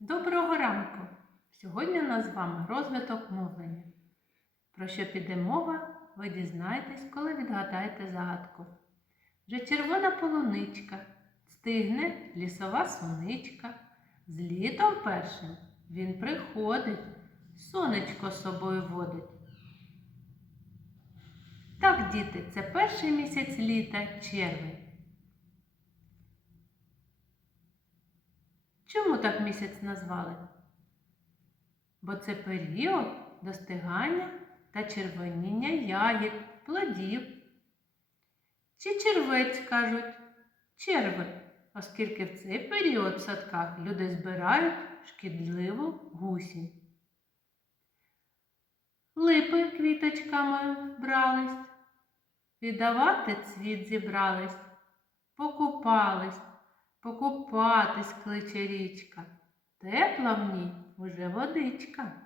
Доброго ранку! Сьогодні у нас з вами розвиток мовлення. Про що піде мова, ви дізнаєтесь, коли відгадаєте загадку. Вже червона полуничка, стигне лісова суничка. З літом першим він приходить, сонечко з собою водить. Так, діти, це перший місяць літа червень. Чому так місяць назвали? Бо це період достигання та червоніння ягід, плодів. Чи червець кажуть червень, оскільки в цей період в садках люди збирають шкідливу гусінь. Липи квіточками брались, віддавати цвіт зібрались, покупались. Покупатись кличе річка, тепла в ній уже водичка.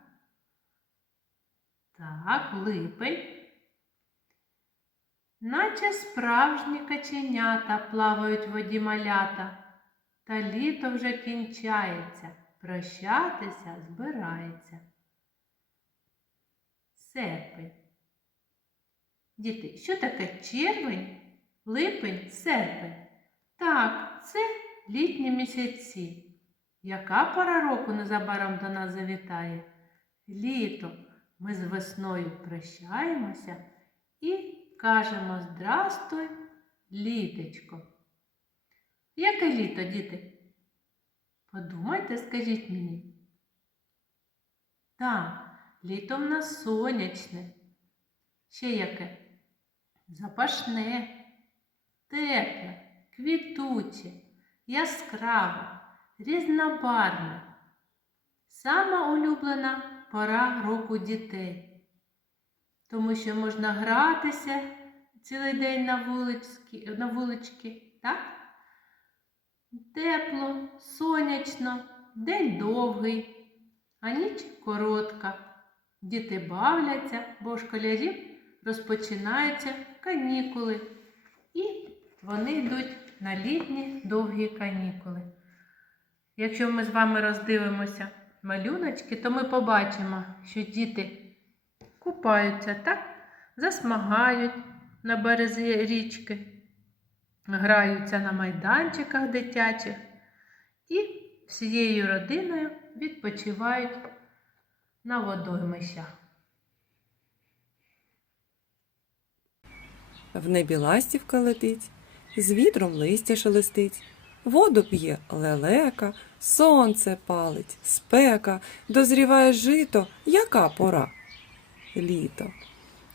Так, липень. Наче справжні каченята плавають в воді малята, та літо вже кінчається, прощатися збирається. Серпень. Діти, що таке червень, липень, серпень? Так, це літні місяці. Яка пора року незабаром до нас завітає? Літо. Ми з весною прощаємося і кажемо Здрастуй, літечко. Яке літо, діти? Подумайте, скажіть мені. Так, літо в нас сонячне. Ще яке? Запашне, тепле квітуче, яскраве, різнобарвне. Сама улюблена пора року дітей, тому що можна гратися цілий день на вуличці, на вулички, так? Тепло, сонячно, день довгий, а ніч коротка. Діти бавляться, бо школярів розпочинаються канікули. І вони йдуть на літні довгі канікули. Якщо ми з вами роздивимося малюночки, то ми побачимо, що діти купаються, так? засмагають на березі річки, граються на майданчиках дитячих і всією родиною відпочивають на водоймищах. В небі ластівка летить, з вітром листя шелестить, воду п'є лелека, сонце палить, спека, дозріває жито, яка пора? Літо.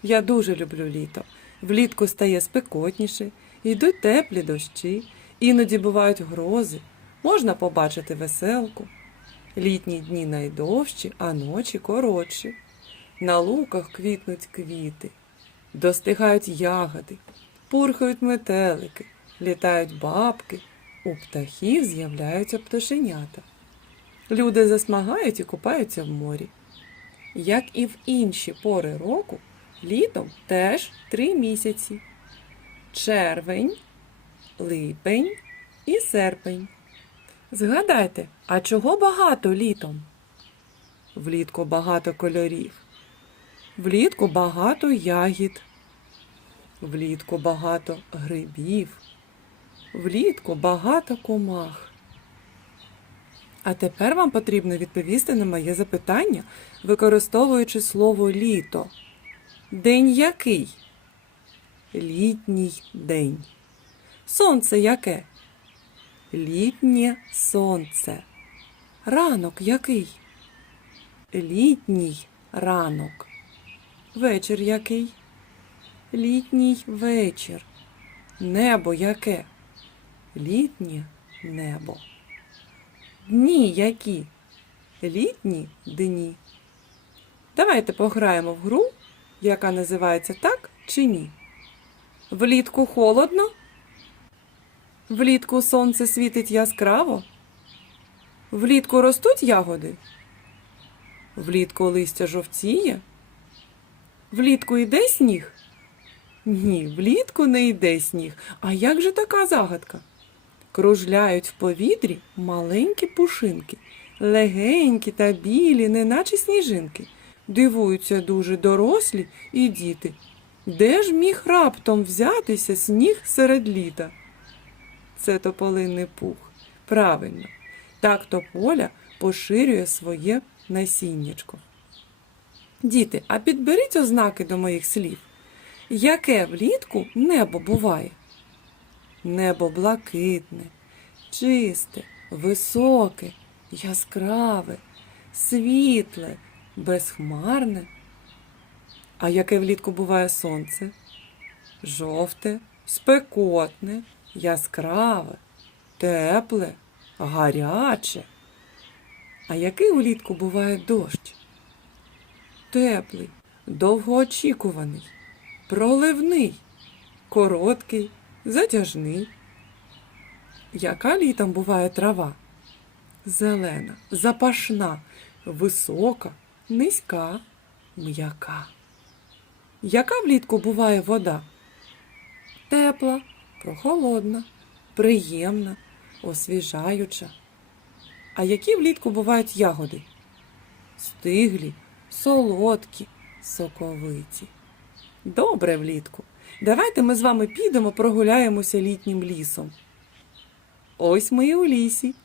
Я дуже люблю літо. Влітку стає спекотніше, йдуть теплі дощі, іноді бувають грози, можна побачити веселку. Літні дні найдовші, а ночі коротші. На луках квітнуть квіти. Достигають ягоди, пурхають метелики, літають бабки, у птахів з'являються пташенята. Люди засмагають і купаються в морі. Як і в інші пори року, літом теж три місяці: червень, липень і серпень. Згадайте, а чого багато літом? Влітку багато кольорів. Влітку багато ягід, влітку багато грибів, влітку багато комах. А тепер вам потрібно відповісти на моє запитання, використовуючи слово літо. День який? Літній день. Сонце яке? Літнє сонце. Ранок який? Літній ранок. Вечір який? Літній вечір. Небо яке? Літнє небо. Дні які? Літні дні. Давайте пограємо в гру, яка називається так чи ні. Влітку холодно. Влітку сонце світить яскраво. Влітку ростуть ягоди. Влітку листя жовтіє. Влітку йде сніг? Ні, влітку не йде сніг. А як же така загадка? Кружляють в повітрі маленькі пушинки. легенькі та білі, неначе сніжинки. Дивуються дуже дорослі і діти. Де ж міг раптом взятися сніг серед літа? Це тополинний пух. Правильно. Так тополя поширює своє насіннячко. Діти, а підберіть ознаки до моїх слів. Яке влітку небо буває? Небо блакитне, чисте, високе, яскраве, світле, безхмарне. А яке влітку буває сонце? Жовте, спекотне, яскраве, тепле, гаряче. А який улітку буває дощ? Теплий, довгоочікуваний, проливний, короткий, затяжний. Яка літом буває трава? Зелена, запашна, висока, низька, м'яка. Яка влітку буває вода? Тепла, прохолодна, приємна, освіжаюча. А які влітку бувають ягоди? Стиглі, солодкі, соковиті. Добре влітку. Давайте ми з вами підемо прогуляємося літнім лісом. Ось ми і у лісі.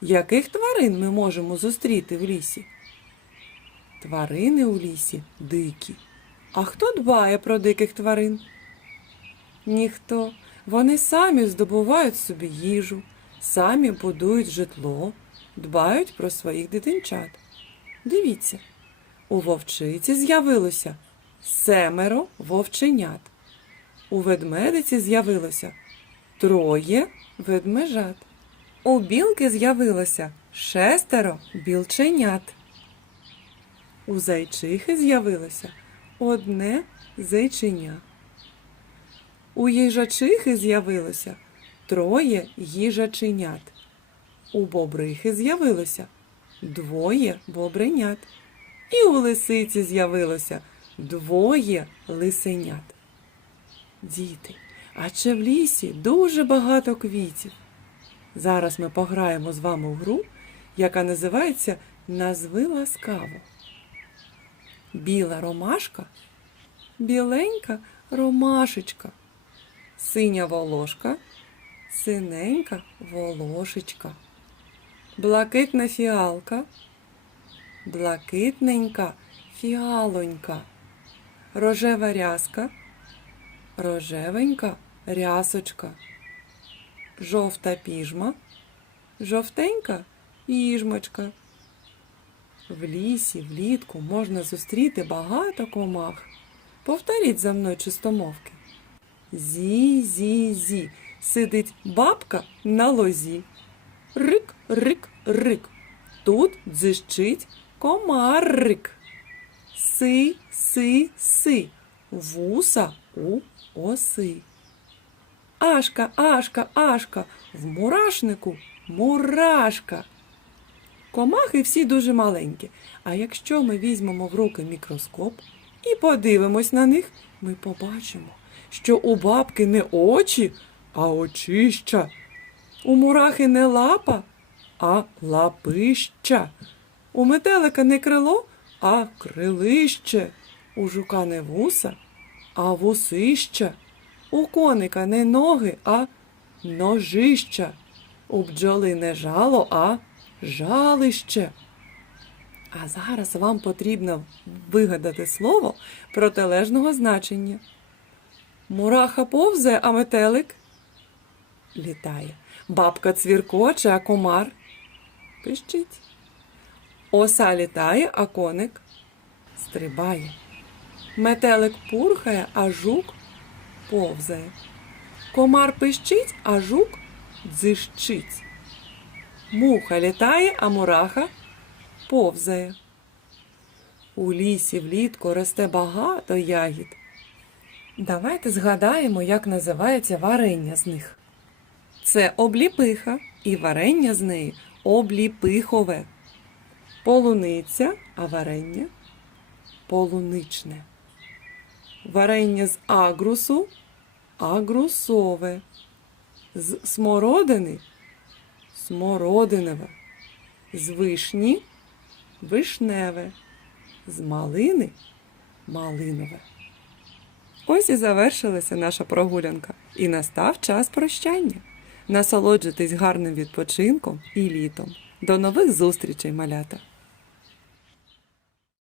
Яких тварин ми можемо зустріти в лісі? Тварини у лісі дикі. А хто дбає про диких тварин? Ніхто. Вони самі здобувають собі їжу, самі будують житло, дбають про своїх дитинчат. Дивіться, у вовчиці з'явилося семеро вовченят. У ведмедиці з'явилося троє ведмежат. У білки з'явилося шестеро білченят. У зайчихи з'явилося одне зайчиня. У їжачихи з'явилося троє їжаченят. У бобрихи з'явилося двоє бобринят. І у лисиці з'явилося двоє лисенят. Діти, а чи в лісі дуже багато квітів? Зараз ми пограємо з вами в гру, яка називається Назви ласкаво. Біла ромашка, біленька ромашечка, синя волошка, синенька волошечка, блакитна фіалка, блакитненька фіалонька, рожева рязка, рожевенька рясочка, жовта піжма, жовтенька їжмочка. В лісі влітку можна зустріти багато комах. Повторіть за мною чистомовки. Зі-зі-зі. Сидить бабка на лозі. Рик, рик, рик. Тут дзищить комарик. Си, си, си. Вуса у оси. Ашка, ашка, ашка. В мурашнику мурашка. Комахи всі дуже маленькі. А якщо ми візьмемо в руки мікроскоп і подивимось на них, ми побачимо, що у бабки не очі, а очища. У мурахи не лапа, а лапища. У метелика не крило, а крилище. У жука не вуса, а вусища. У коника не ноги, а ножища. У бджоли не жало, а жалище. А зараз вам потрібно вигадати слово протилежного значення. Мураха повзе, а метелик літає. Бабка цвіркоче, а комар пищить. Оса літає, а коник стрибає. Метелик пурхає, а жук повзає. Комар пищить, а жук дзищить. Муха літає, а мураха повзає. У лісі влітку росте багато ягід. Давайте згадаємо, як називається варення з них. Це обліпиха і варення з неї обліпихове. Полуниця, а варення полуничне. Варення з агрусу агрусове. З смородини смородинове. З вишні вишневе, з малини малинове. Ось і завершилася наша прогулянка, і настав час прощання. Насолоджуйтесь гарним відпочинком і літом. До нових зустрічей, малята!